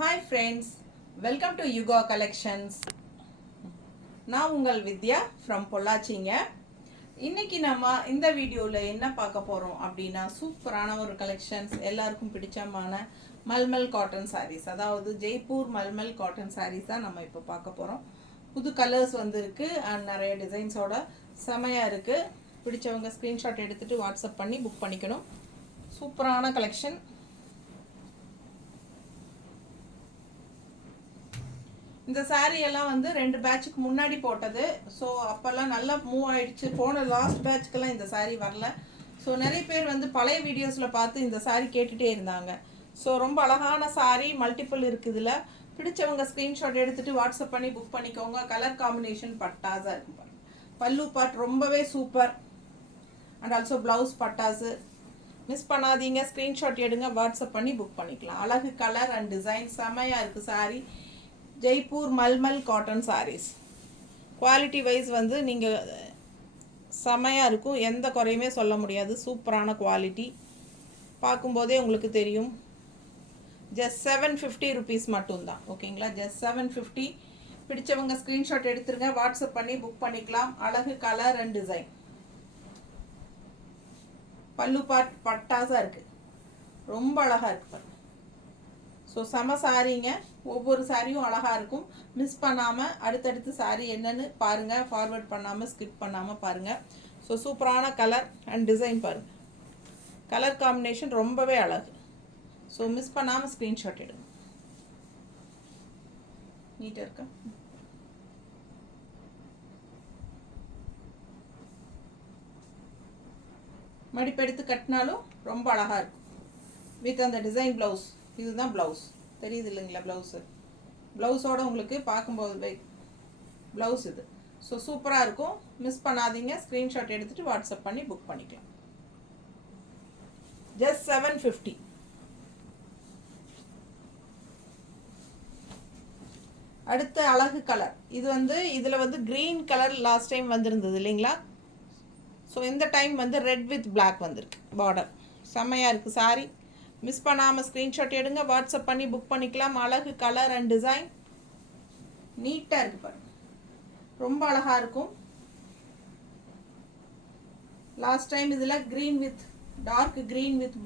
Hi friends, welcome to Yuga Collections. நான் உங்கள் வித்யா from பொள்ளாச்சிங்க. இன்னைக்கு நம்ம இந்த வீடியோவில் என்ன பார்க்க போகிறோம் அப்படின்னா சூப்பரான ஒரு கலெக்ஷன்ஸ், எல்லாருக்கும் பிடிச்சமான மல்மல் காட்டன் சாரீஸ், அதாவது ஜெய்ப்பூர் மல்மல் காட்டன் சாரீஸ் தான் நம்ம இப்போ பார்க்க போகிறோம். புது கலர்ஸ் வந்துருக்கு அண்ட் நிறைய டிசைன்ஸோட செமையாக இருக்குது. பிடிச்சவங்க ஸ்க்ரீன்ஷாட் எடுத்துகிட்டு வாட்ஸ்அப் பண்ணி புக் பண்ணிக்கணும். சூப்பரான கலெக்ஷன். இந்த சாரீ எல்லாம் வந்து 2 பேட்சுக்கு முன்னாடி போட்டது. ஸோ அப்போல்லாம் நல்லா மூவ் ஆயிடுச்சு. போன லாஸ்ட் பேட்ச்க்கெல்லாம் இந்த சாரீ வரல. ஸோ நிறைய பேர் வந்து பழைய வீடியோஸில் பார்த்து இந்த சாரீ கேட்டுகிட்டே இருந்தாங்க. ஸோ ரொம்ப அழகான சாரீ, மல்டிபிள் இருக்குதுல. பிடிச்சவங்க ஸ்க்ரீன்ஷாட் எடுத்துகிட்டு வாட்ஸ்அப் பண்ணி புக் பண்ணிக்கோங்க. கலர் காம்பினேஷன் பட்டாஸாக இருக்கும் பாருங்க. பல்லு பார்ட் ரொம்பவே சூப்பர் அண்ட் ஆல்சோ ப்ளவுஸ் பட்டாஸு. மிஸ் பண்ணாதீங்க, ஸ்க்ரீன்ஷாட் எடுங்க, வாட்ஸ்அப் பண்ணி புக் பண்ணிக்கலாம். அழகு கலர் அண்ட் டிசைன் செமையாக இருக்குது sari. Jaipur mulmul cotton saris quality wise வந்து நீங்கள் செமையாக இருக்கும், எந்த குறையுமே சொல்ல முடியாது. சூப்பரான குவாலிட்டி, பார்க்கும்போதே உங்களுக்கு தெரியும். ஜஸ்ட் 750 ருபீஸ் மட்டும்தான். ஓகேங்களா, ஜஸ்ட் 750. பிடிச்சவங்க ஸ்க்ரீன்ஷாட் எடுத்துருங்க, வாட்ஸ்அப் பண்ணி புக் பண்ணிக்கலாம். அழகு கலர் அண்ட் டிசைன். பல்லு பார்ட் பட்டாஸாக இருக்குது, ரொம்ப அழகாக இருக்குது பாருங்க. ஸோ செம சாரீங்க, ஒவ்வொரு சாரியும் அழகாக இருக்கும். மிஸ் பண்ணாமல் அடுத்தடுத்து சாரீ என்னென்னு பாருங்கள், ஃபார்வர்ட் பண்ணாமல் ஸ்கிப் பண்ணாமல் பாருங்கள். ஸோ சூப்பரான கலர் அண்ட் டிசைன் பாருங்கள். கலர் காம்பினேஷன் ரொம்பவே அழகு. ஸோ மிஸ் பண்ணாமல் ஸ்க்ரீன்ஷாட் எடுங்க. நீட்டாக இருக்கா? மடிப்பெடுத்து கட்டினாலும் ரொம்ப அழகாக இருக்கும். வித் அந்த டிசைன் ப்ளவுஸ், இதுதான் ப்ளவுஸ் தெரியுது இல்லைங்களா? ப்ளவுஸோடு உங்களுக்கு பார்க்கும்போது ப்ளவுஸ் இது. ஸோ சூப்பராக இருக்கும், மிஸ் பண்ணாதீங்க. ஸ்க்ரீன்ஷாட் எடுத்துகிட்டு வாட்ஸ்அப் பண்ணி புக் பண்ணிக்கலாம். ஜஸ்ட் 750. அடுத்த அழகு கலர், இது வந்து இதில் வந்து க்ரீன் கலர் லாஸ்ட் டைம் வந்திருந்தது இல்லைங்களா? ஸோ இந்த டைம் வந்து ரெட் வித் பிளாக் வந்திருக்கு. பார்டர் செம்மையாக இருக்குது சாரீ. மிஸ் பண்ணாமல் ஸ்க்ரீன்ஷாட் எடுங்க, வாட்ஸ்அப் பண்ணி புக் பண்ணிக்கலாம். அழகு கலர் அண்ட் டிசைன் நீட்டாக இருக்குது பாருங்கள், ரொம்ப அழகாக இருக்கும். லாஸ்ட் டைம் இதில் green with dark green with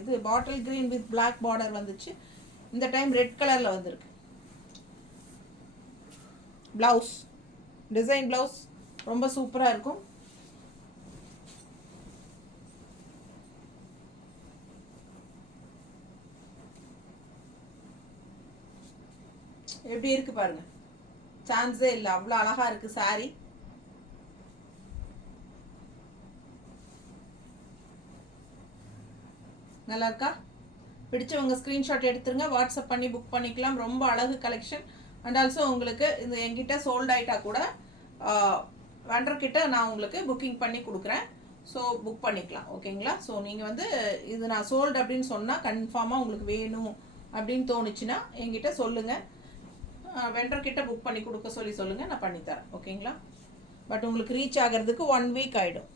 இது bottle green with black border வந்துச்சு. இந்த டைம் ரெட் கலரில் வந்திருக்கு. ப்ளவுஸ் டிசைன் ப்ளவுஸ் ரொம்ப சூப்பராக இருக்கும். எப்படி இருக்கு பாருங்க, சான்ஸே இல்லை, அவ்வளோ அழகா இருக்கு சாரி. நல்லா இருக்கா? பிடிச்சவங்க ஸ்க்ரீன்ஷாட் எடுத்துருங்க, வாட்ஸ்அப் பண்ணி புக் பண்ணிக்கலாம். ரொம்ப அழகு கலெக்ஷன். அண்ட் ஆல்சோ உங்களுக்கு இது என்கிட்ட சோல்ட் ஆயிட்டா கூட வெண்டர்கிட்ட நான் உங்களுக்கு புக்கிங் பண்ணி கொடுக்குறேன். ஸோ புக் பண்ணிக்கலாம். ஓகேங்களா? ஸோ நீங்கள் வந்து இது நான் சோல்டு அப்படின்னு சொன்னால் கன்ஃபார்மாக உங்களுக்கு வேணும் அப்படின்னு தோணுச்சுன்னா என்கிட்ட சொல்லுங்கள், வெண்டர்கிட்ட புக் பண்ணி கொடுக்க சொல்லுங்கள், நான் பண்ணித்தரேன். ஓகேங்களா? பட் உங்களுக்கு ரீச் ஆகிறதுக்கு 1 வீக் ஆகிடும்.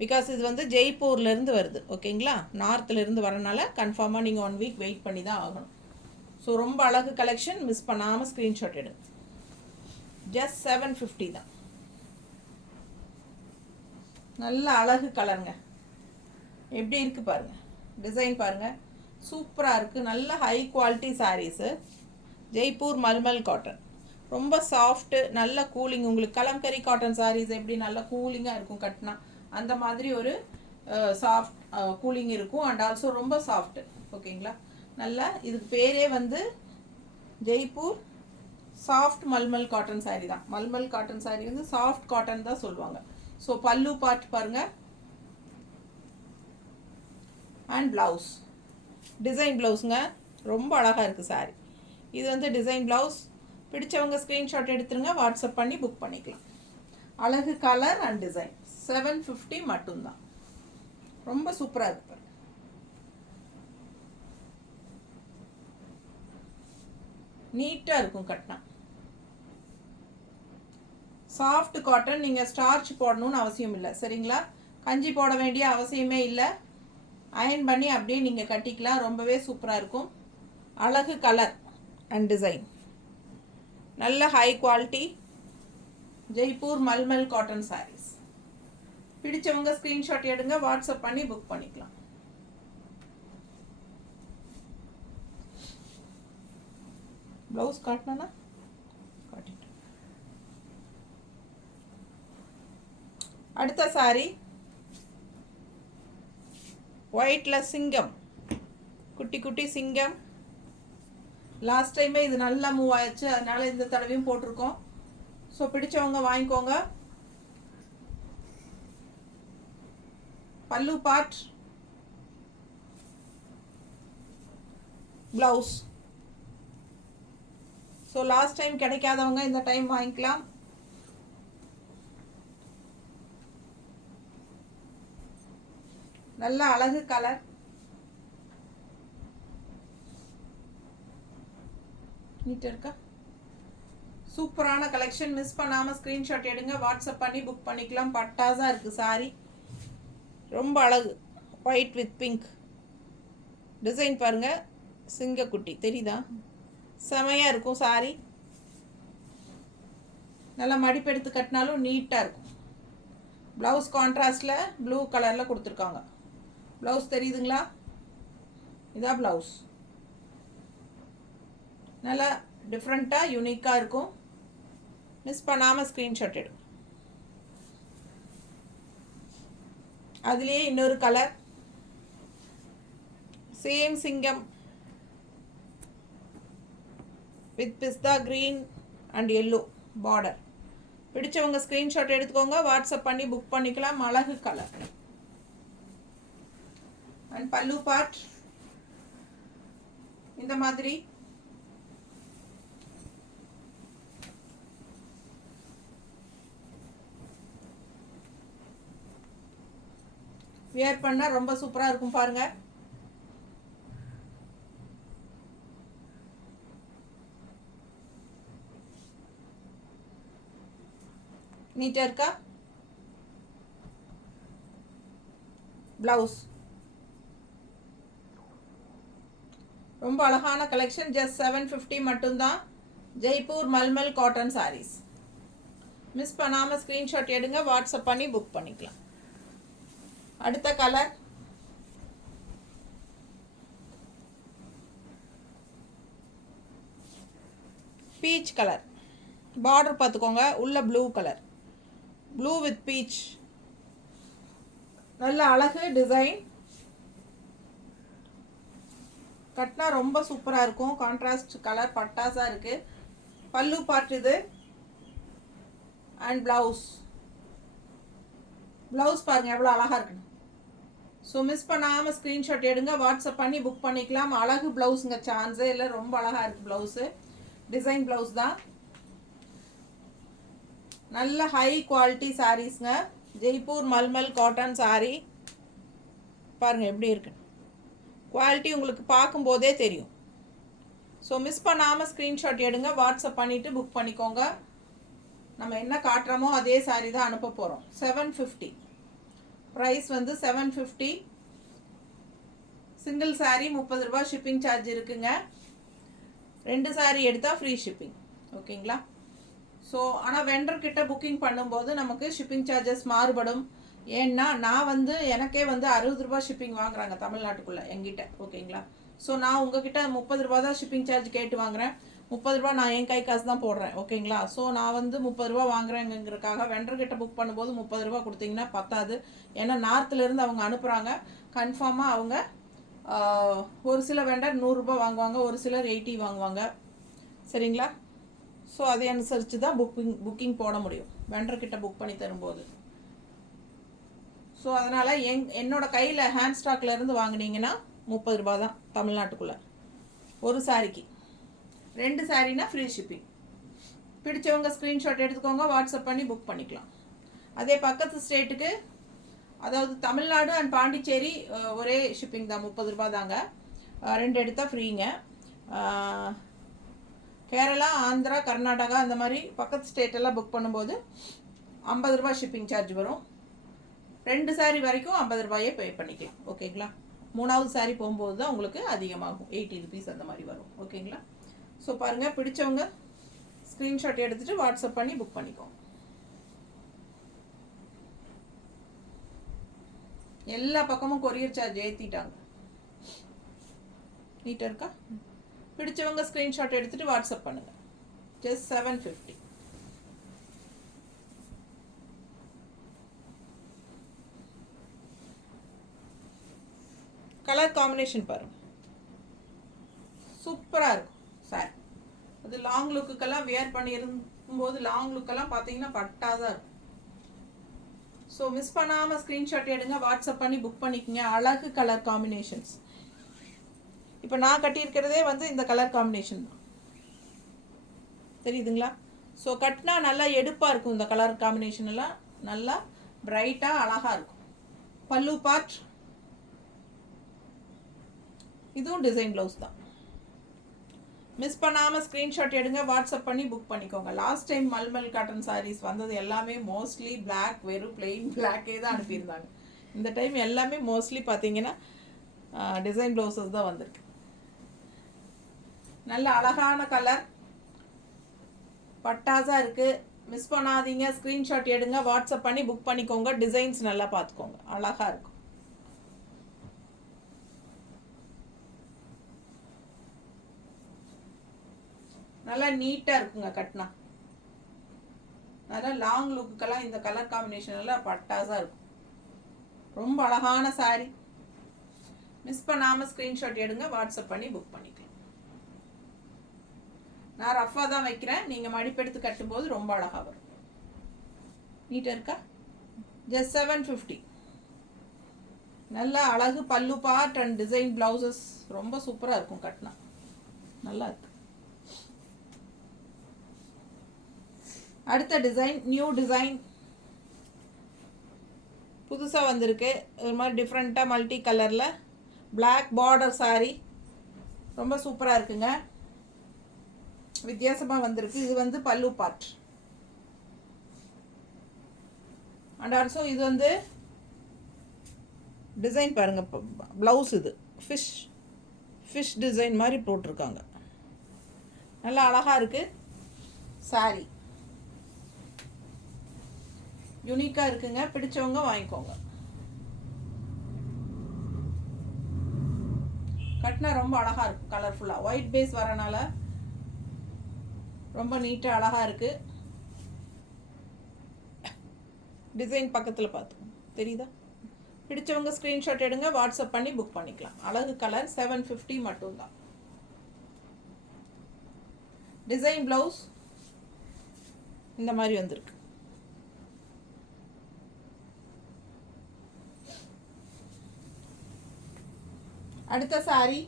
பிகாஸ் இது வந்து ஜெய்ப்பூர்லேருந்து வருது. ஓகேங்களா? நார்த்துலேருந்து வரனால கன்ஃபார்மாக நீங்கள் 1 வீக் வெயிட் பண்ணி தான் ஆகணும். ஸோ ரொம்ப அழகு கலெக்ஷன், மிஸ் பண்ணாமல் ஸ்க்ரீன்ஷாட் எடுங்க. ஜஸ்ட் 750 தான். நல்ல அழகு கலருங்க, எப்படி இருக்குது பாருங்கள். டிசைன் பாருங்கள், சூப்பராக இருக்குது. நல்ல high quality saris. Jaipur mulmul cotton ரொம்ப சாஃப்ட்டு, நல்ல கூலிங். உங்களுக்கு கலம்கரி காட்டன் சாரீஸ் எப்படி நல்ல கூலிங்காக இருக்கும் கட்டினா, அந்த மாதிரி ஒரு சாஃப்ட் கூலிங் இருக்கும். அண்ட் ஆல்சோ ரொம்ப சாஃப்ட்டு. ஓகேங்களா? நல்லா இதுக்கு பேரே வந்து ஜெய்ப்பூர் சாஃப்ட் மல்மல் காட்டன் சாரீ தான். மல்மல் காட்டன் சாரீ வந்து சாஃப்ட் காட்டன் தான் சொல்லுவாங்க. ஸோ பல்லு பார்ட் பாருங்கள் அண்ட் ப்ளவுஸ் டிசைன் ப்ளவுஸுங்க, ரொம்ப அழகாக இருக்குது சாரீ. இது வந்து டிசைன் ப்ளவுஸ். பிடிச்சவங்க ஸ்க்ரீன்ஷாட் எடுத்துருங்க, வாட்ஸ்அப் பண்ணி புக் பண்ணிக்கலாம். அழகு கலர் அண்ட் டிசைன் 750 மட்டும்தான். ரொம்ப சூப்பராக இருக்கு பாருங்க. நீட்டாக இருக்கும் கட்டினா. சாஃப்ட் காட்டன், நீங்கள் ஸ்டார்ச் போடணும்னு அவசியம் இல்லை. சரிங்களா? கஞ்சி போட வேண்டிய அவசியமே இல்லை. அயன் பண்ணி அப்படியே நீங்கள் கட்டிக்கலாம். ரொம்பவே சூப்பராக இருக்கும். அழகு கலர், அண்ட் டிசைன். நல்ல high quality Jaipur mulmul cotton saris. பிடிச்சவங்க ஸ்க்ரீன்ஷாட் எடுங்க, வாட்ஸ்அப் பண்ணி புக் பண்ணிக்கலாம். ப்ளவுஸ் காட்டினா காட்டிட்டு. அடுத்த சாரி ஒயிட்ல சிங்கம், குட்டி குட்டி சிங்கம். லாஸ்ட் டைமே இது நல்லா மூவ் ஆயிடுச்சு, அதனால இந்த தடவையும் போட்டிருக்கோம். ஸோ பிடிச்சவங்க வாங்கிக்கோங்க. Pallu part, blouse. So last time கிடைக்காதவங்க இந்த டைம் வாங்கிக்கலாம். நல்ல அழகு கலர். நீட் இருக்கா? சூப்பரான கலெக்ஷன். மிஸ் பண்ணாமல் ஸ்க்ரீன்ஷாட் எடுங்க, வாட்ஸ்அப் பண்ணி புக் பண்ணிக்கலாம். பட்டாஸாக இருக்குது சாரி, ரொம்ப அழகு. ஒயிட் வித் பிங்க் டிசைன் பாருங்கள், சிங்கக்குட்டி தெரியுதா? செமையாக இருக்கும் சாரி. நல்லா மடிப்பெடுத்து கட்டினாலும் நீட்டாக இருக்கும். ப்ளவுஸ் கான்ட்ராஸ்டில் ப்ளூ கலரில் கொடுத்துருக்காங்க. ப்ளவுஸ் தெரியுதுங்களா? இதான் ப்ளவுஸ். நல்லா டிஃப்ரெண்ட்டாக யூனிக்காக இருக்கும். மிஸ் பண்ணாமல் ஸ்க்ரீன்ஷாட் எடு. அதுலேயே இன்னொரு கலர், சேம் சிங்கம் வித் பிஸ்தா க்ரீன் அண்ட் எல்லோ பார்டர். பிடிச்சவங்க ஸ்க்ரீன்ஷாட் எடுத்துக்கோங்க, வாட்ஸ்அப் பண்ணி புக் பண்ணிக்கலாம். அழகு கலர். அண்ட் பல்லு பார்ட் இந்த மாதிரி. வியர் பண்ணால் ரொம்ப சூப்பராக இருக்கும் பாருங்க. நீட்டாக இருக்கா? ப்ளவுஸ் ரொம்ப அழகான கலெக்ஷன். ஜஸ்ட் 750 மட்டும்தான். ஜெய்ப்பூர் மல்மல் காட்டன் சாரீஸ். மிஸ் பண்ணாமல் ஸ்க்ரீன்ஷாட் எடுங்க, வாட்ஸ்அப் பண்ணி புக் பண்ணிக்கலாம். அடுத்த கலர் பீச் கலர். பார்டர் பார்த்துக்கோங்க, உள்ள blue colour, blue with beach. நல்ல அழகு டிசைன். கட்டினா ரொம்ப சூப்பராக இருக்கும். கான்ட்ராஸ்ட் கலர் பட்டாஸாக இருக்குது. பல்லு பார்ட் இது. And blouse. ப்ளவுஸ் பாருங்கள் எவ்வளோ அழகாக இருக்குன்னு. ஸோ மிஸ் பண்ணாமல் ஸ்க்ரீன்ஷாட் எடுங்க, வாட்ஸ்அப் பண்ணி புக் பண்ணிக்கலாம். அழகு ப்ளவுஸுங்க, சான்ஸே இல்லை. ரொம்ப அழகாக இருக்குது ப்ளவுஸு. டிசைன் ப்ளவுஸ் தான். நல்ல ஹை குவாலிட்டி சாரீஸ்ங்க. ஜெய்ப்பூர் மல்மல் காட்டன் சாரீ பாருங்கள் எப்படி இருக்கு. குவாலிட்டி உங்களுக்கு பார்க்கும்போதே தெரியும். ஸோ மிஸ் பண்ணாமல் ஸ்க்ரீன்ஷாட் எடுங்க, வாட்ஸ்அப் பண்ணிவிட்டு புக் பண்ணிக்கோங்க. நம்ம என்ன காட்டுறோமோ அதே சாரீ தான் அனுப்ப போகிறோம். 750 ப்ரைஸ் வந்து 750. சிங்கிள் சாரீ 30 ரூபா ஷிப்பிங் சார்ஜ் இருக்குங்க. 2 சாரீ எடுத்தால் ஃப்ரீ ஷிப்பிங். ஓகேங்களா? ஸோ ஆனால் வெண்டர்கிட்ட புக்கிங் பண்ணும்போது நமக்கு ஷிப்பிங் சார்ஜஸ் மாறுபடும். ஏன்னா நான் வந்து எனக்கே வந்து 60 ரூபா ஷிப்பிங் வாங்குறாங்க தமிழ்நாட்டுக்குள்ளே எங்கிட்ட. ஓகேங்களா? ஸோ நான் உங்ககிட்ட 30 ரூபா தான் ஷிப்பிங் சார்ஜ் கேட்டு வாங்குகிறேன். 30 ரூபா நான் என் கை காசு தான் போடுறேன். ஓகேங்களா? ஸோ நான் வந்து 30 ரூபா வாங்குறேங்கிறதுக்காக வெண்டர்கிட்ட புக் பண்ணும்போது 30 ரூபா கொடுத்தீங்கன்னா பத்தாது. ஏன்னா நார்த்துலேருந்து அவங்க அனுப்புகிறாங்க. கன்ஃபார்மாக அவங்க ஒரு சில வெண்டர் 100 ரூபா வாங்குவாங்க, ஒரு சிலர் 80 வாங்குவாங்க. சரிங்களா? ஸோ அதை அனுசரித்து தான் புக்கிங் போட முடியும் வெண்டர்கிட்ட புக் பண்ணி தரும்போது. ஸோ அதனால் என்னோடய கையில் ஹேண்ட் ஸ்டாக்லேருந்து வாங்கினீங்கன்னா 30 ரூபா தான் தமிழ்நாட்டுக்குள்ளே ஒரு சாரிக்கு. 2 சாரீனா ஃப்ரீ ஷிப்பிங். பிடிச்சவங்க ஸ்க்ரீன்ஷாட் எடுத்துக்கோங்க, வாட்ஸ்அப் பண்ணி புக் பண்ணிக்கலாம். அதே பக்கத்து ஸ்டேட்டுக்கு, அதாவது தமிழ்நாடு அண்ட் பாண்டிச்சேரி ஒரே ஷிப்பிங் தான், 30 ரூபா தாங்க. 2 எடுத்தால் ஃப்ரீங்க. கேரளா, ஆந்திரா, கர்நாடகா அந்த மாதிரி பக்கத்து ஸ்டேட்டெல்லாம் புக் பண்ணும்போது 50 ரூபா ஷிப்பிங் சார்ஜ் வரும். 2 சாரீ வரைக்கும் 50 ரூபாயே பே பண்ணிக்கலாம். ஓகேங்களா? 3வது சாரீ போகும்போது தான் உங்களுக்கு அதிகமாகும், 80 ருபீஸ் அந்த மாதிரி வரும். ஓகேங்களா? ஸோ பாருங்கள், பிடிச்சவங்க ஸ்க்ரீன்ஷாட் எடுத்துகிட்டு வாட்ஸ்அப் பண்ணி புக் பண்ணிக்கோங்க. எல்லா பக்கமும் கொரியர் சார்ஜ் ஏற்றிட்டாங்க. நீட்டாக இருக்கா? பிடிச்சவங்க ஸ்க்ரீன்ஷாட் எடுத்துகிட்டு வாட்ஸ்அப் பண்ணுங்கள். ஜஸ்ட் 750. கலர் காம்பினேஷன் பாருங்கள், சூப்பராக இருக்கும் சாரி. அது லாங் லுக்குக்கெல்லாம் வேர் பண்ணியிருக்கும்போது லாங் லுக்கெல்லாம் பார்த்தீங்கன்னா பட்டாதான் இருக்கும். ஸோ மிஸ் பண்ணாமல் ஸ்க்ரீன்ஷாட் எடுங்க, வாட்ஸ்அப் பண்ணி புக் பண்ணிக்கோங்க. அழகு கலர் காம்பினேஷன்ஸ். இப்போ நான் கட்டியிருக்கிறதே வந்து இந்த கலர் காம்பினேஷன் தான், தெரியுதுங்களா? ஸோ கட்டினா நல்லா எடுப்பாக இருக்கும். இந்த கலர் காம்பினேஷன் எல்லாம் நல்லா பிரைட்டாக அழகாக இருக்கும். பல்லு பார்ட் இதுவும் டிசைன் ப்ளவுஸ் தான். மிஸ் பண்ணாமல் ஸ்க்ரீன்ஷாட் எடுங்க, வாட்ஸ்அப் பண்ணி புக் பண்ணிக்கோங்க. Last time mulmul cotton saris வந்தது எல்லாமே மோஸ்ட்லி பிளாக், வெறும் பிளெயின் பிளாக்கே தான் அனுப்பியிருந்தாங்க. இந்த டைம் எல்லாமே மோஸ்ட்லி பார்த்தீங்கன்னா டிசைன் ப்ளவுஸஸ் தான் வந்திருக்கு. நல்ல அழகான கலர், பட்டாஸாக இருக்குது. மிஸ் பண்ணாதீங்க, ஸ்க்ரீன்ஷாட் எடுங்க, வாட்ஸ்அப் பண்ணி புக் பண்ணிக்கோங்க. டிசைன்ஸ் நல்லா பார்த்துக்கோங்க, அழகாக இருக்கும். நல்லா நீட்டாக இருக்குங்க கட்டினா. நல்லா லாங் லுக்குக்கெல்லாம் இந்த கலர் காம்பினேஷன் எல்லாம் பட்டாஸாக இருக்கும். ரொம்ப அழகான சாரீ. மிஸ் பண்ணாமல் ஸ்க்ரீன்ஷாட் எடுங்க, வாட்ஸ்அப் பண்ணி புக் பண்ணிக்கலாம். நான் ரஃபாக தான் வைக்கிறேன், நீங்கள் மடிப்பெடுத்து கட்டும்போது ரொம்ப அழகாக வரும். நீட்டாக இருக்கா? ஜஸ்ட் 750. நல்ல அழகு pallu part and design blouses ரொம்ப சூப்பராக இருக்கும் கட்டினா. நல்லா இருக்கு. அடுத்த டிசைன், நியூ டிசைன் புதுசாக வந்திருக்கு. ஒரு மாதிரி டிஃப்ரெண்ட்டாக மல்டி கலரில் பிளாக் பார்டர் சாரீ ரொம்ப சூப்பராக இருக்குங்க. வித்தியாசமாக வந்திருக்கு. இது வந்து பல்லு பார்ட் அண்ட் ஆல்சோ இது வந்து டிசைன் பாருங்கள். ப்ளவுஸ் இது ஃபிஷ் டிசைன் மாதிரி போட்டிருக்காங்க. நல்லா அழகாக இருக்குது சாரீ. யூனிக்காக இருக்குங்க, பிடிச்சவங்க வாங்கிக்கோங்க. கட்டினா ரொம்ப அழகாக இருக்கும், கலர்ஃபுல்லாக ஒயிட் பேஸ் வரனால ரொம்ப நீட்டாக அழகாக இருக்குது. டிசைன் பக்கத்தில் பார்த்துக்கோங்க, தெரியுதா? பிடிச்சவங்க ஸ்க்ரீன்ஷாட் எடுங்க, வாட்ஸ்அப் பண்ணி புக் பண்ணிக்கலாம். அழகு கலர் 750 மட்டும்தான். டிசைன் ப்ளவுஸ் இந்த மாதிரி வந்திருக்கு. அடுத்த சாரி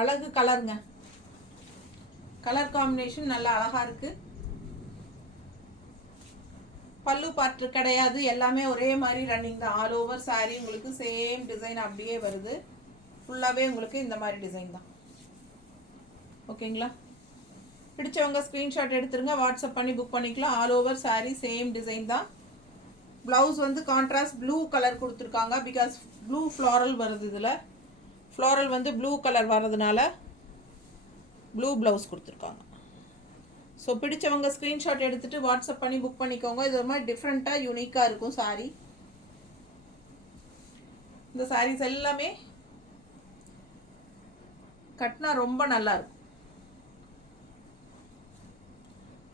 அழகு கலருங்க. கலர் காம்பினேஷன் நல்லா அழகா இருக்கு. பல்லு பார்ட் கிடையாது, எல்லாமே ஒரே மாதிரி ரன்னிங் தான். ஆல் ஓவர் சாரி உங்களுக்கு சேம் டிசைன் அப்படியே வருது. ஃபுல்லாகவே உங்களுக்கு இந்த மாதிரி டிசைன் தான். ஓகேங்களா? பிடிச்சவங்க ஸ்க்ரீன்ஷாட் எடுத்துருங்க, வாட்ஸ்அப் பண்ணி புக் பண்ணிக்கலாம். All over sorry same design தான். ப்ளவுஸ் வந்து கான்ட்ராஸ்ட் ப்ளூ கலர் கொடுத்துருக்காங்க. பிகாஸ் ப்ளூ ஃப்ளாரல் வருது. இதில் ஃப்ளாரல் வந்து ப்ளூ கலர் வர்றதுனால ப்ளூ ப்ளவுஸ் கொடுத்துருக்காங்க. ஸோ பிடிச்சவங்க ஸ்க்ரீன்ஷாட் எடுத்துகிட்டு வாட்ஸ்அப் பண்ணி புக் பண்ணிக்கோங்க. இது ஒரு மாதிரி டிஃப்ரெண்ட்டாக யூனிக்காக இருக்கும் சாரீ. இந்த சாரீஸ் எல்லாமே கட்டினா ரொம்ப நல்லா இருக்கும்.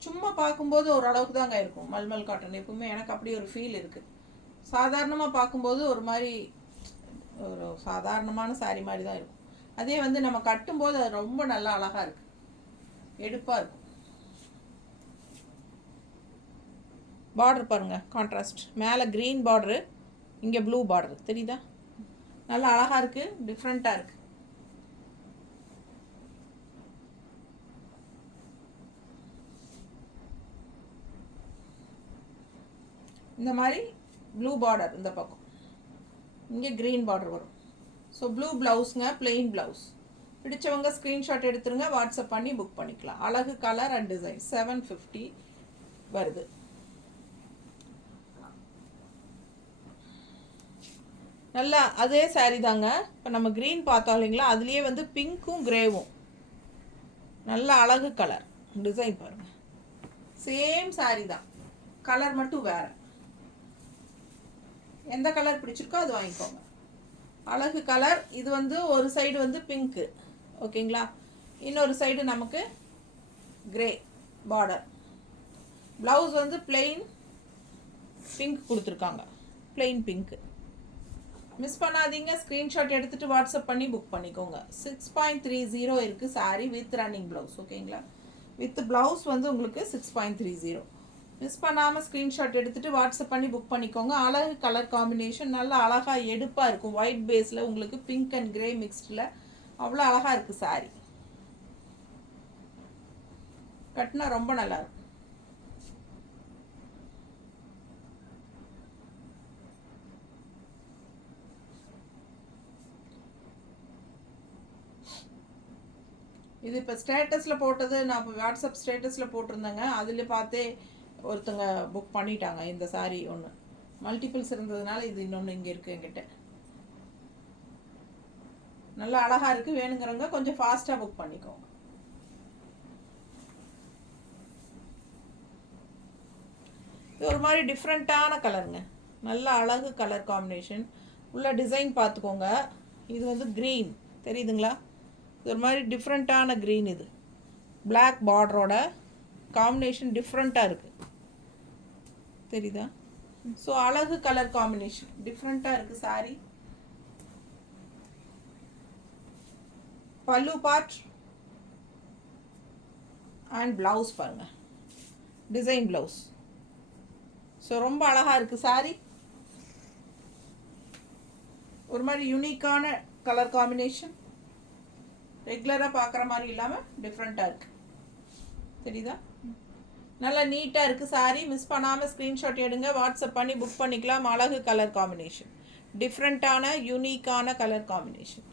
சும்மா பார்க்கும்போது ஓரளவுக்கு தாங்க இருக்கும் மல்மல் காட்டன். எப்பவுமே எனக்கு அப்படி ஒரு ஃபீல் இருக்குது. சாதாரணமாக பார்க்கும்போது ஒரு மாதிரி ஒரு சாதாரணமான சாரீ மாதிரி தான் இருக்கும். அதே வந்து நம்ம கட்டும்போது அது ரொம்ப நல்லா அழகாக இருக்குது, எடுப்பாக இருக்கும். பார்டர் பாருங்கள், கான்ட்ராஸ்ட். மேலே க்ரீன் பார்டரு, இங்கே ப்ளூ பார்டரு, தெரியுதா? நல்லா அழகாக இருக்குது, டிஃப்ரெண்ட்டாக இருக்குது. இந்த மாதிரி ப்ளூ பார்டர் இந்த பக்கம், இங்கே க்ரீன் பார்டர் வரும். ஸோ ப்ளூ ப்ளவுஸுங்க, பிளெயின் ப்ளவுஸ். பிடிச்சவங்க ஸ்க்ரீன்ஷாட் எடுத்துருங்க, வாட்ஸ்அப் பண்ணி புக் பண்ணிக்கலாம். அழகு கலர் அண்ட் டிசைன் 750 வருது. நல்லா அதே சாரீ தாங்க. இப்போ நம்ம க்ரீன் பார்த்தோம் இல்லைங்களா, அதுலேயே வந்து பிங்க்கும் கிரேவும் நல்ல அழகு கலர் டிசைன் பாருங்கள். சேம் சாரீ தான், கலர் மட்டும் வேறு. எந்த கலர் பிடிச்சிருக்கோ அது வாங்கிக்கோங்க. அழகு கலர். இது வந்து ஒரு சைடு வந்து பிங்க்கு, ஓகேங்களா, இன்னொரு சைடு நமக்கு கிரே பார்டர். ப்ளவுஸ் வந்து பிளெயின் பிங்க் கொடுத்துருக்காங்க, பிளெயின் பிங்க்கு. மிஸ் பண்ணாதீங்க, ஸ்க்ரீன்ஷாட் எடுத்துகிட்டு வாட்ஸ்அப் பண்ணி புக் பண்ணிக்கோங்க. 6.30 இருக்குது சாரீ வித் ரன்னிங் ப்ளவுஸ், ஓகேங்களா. வித் ப்ளவுஸ் வந்து உங்களுக்கு 6.30. மிஸ் பண்ணாமல் ஸ்க்ரீன்ஷாட் எடுத்துகிட்டு வாட்ஸ்அப் பண்ணி புக் பண்ணிக்கோங்க. அழகு கலர் காம்பினேஷன், நல்லா அழகாக எடுப்பாக இருக்கும். ஒயிட் பேஸில் உங்களுக்கு பிங்க் அண்ட் கிரே மிக்ஸ்டில் அவ்வளோ அழகாக இருக்குது சாரீ. கட்டினா ரொம்ப நல்லாயிருக்கும். இது இப்போ ஸ்டேட்டஸில் போட்டது, நான் இப்போ வாட்ஸ்அப் ஸ்டேட்டஸில் போட்டிருந்தேங்க. அதில் பார்த்தே ஒருத்தங்க புக் பண்ணிட்டாங்க. இந்த சாரீ ஒன்று மல்டிபிள்ஸ் இருந்ததுனால இது இன்னொன்று இங்கே இருக்குது என்கிட்ட. நல்லா அழகாக இருக்குது. வேணுங்கிறவங்க கொஞ்சம் ஃபாஸ்ட்டாக புக் பண்ணிக்கோங்க. இது ஒரு மாதிரி டிஃப்ரெண்ட்டான கலருங்க, நல்ல அழகு கலர் காம்பினேஷன். உள்ள டிசைன் பார்த்துக்கோங்க. இது வந்து க்ரீன் தெரியுதுங்களா, இது ஒரு மாதிரி டிஃப்ரெண்ட்டான க்ரீன். இது பிளாக் பார்டரோட காம்பினேஷன் டிஃப்ரெண்ட்டாக இருக்குது, தெரியுதா. ஸோ அழகு கலர் காம்பினேஷன் டிஃப்ரெண்ட்டாக இருக்குது சாரீ. பல்லு பார்ட் அண்ட் ப்ளவுஸ் பாருங்கள், டிசைன் ப்ளவுஸ். ஸோ ரொம்ப அழகாக இருக்குது சாரீ. ஒரு மாதிரி யூனிக்கான கலர் காம்பினேஷன், ரெகுலராக பார்க்குற மாதிரி இல்லாமல் டிஃப்ரெண்ட்டாக இருக்குது, தெரியுதா. நல்லா நீட்டாக இருக்குது சாரீ. மிஸ் பண்ணாமல் ஸ்க்ரீன்ஷாட் எடுங்க, வாட்ஸ்அப் பண்ணி புக் பண்ணிக்கலாம். அழகு கலர் காம்பினேஷன், டிஃப்ரெண்ட்டான யூனிக்கான கலர் காம்பினேஷன்.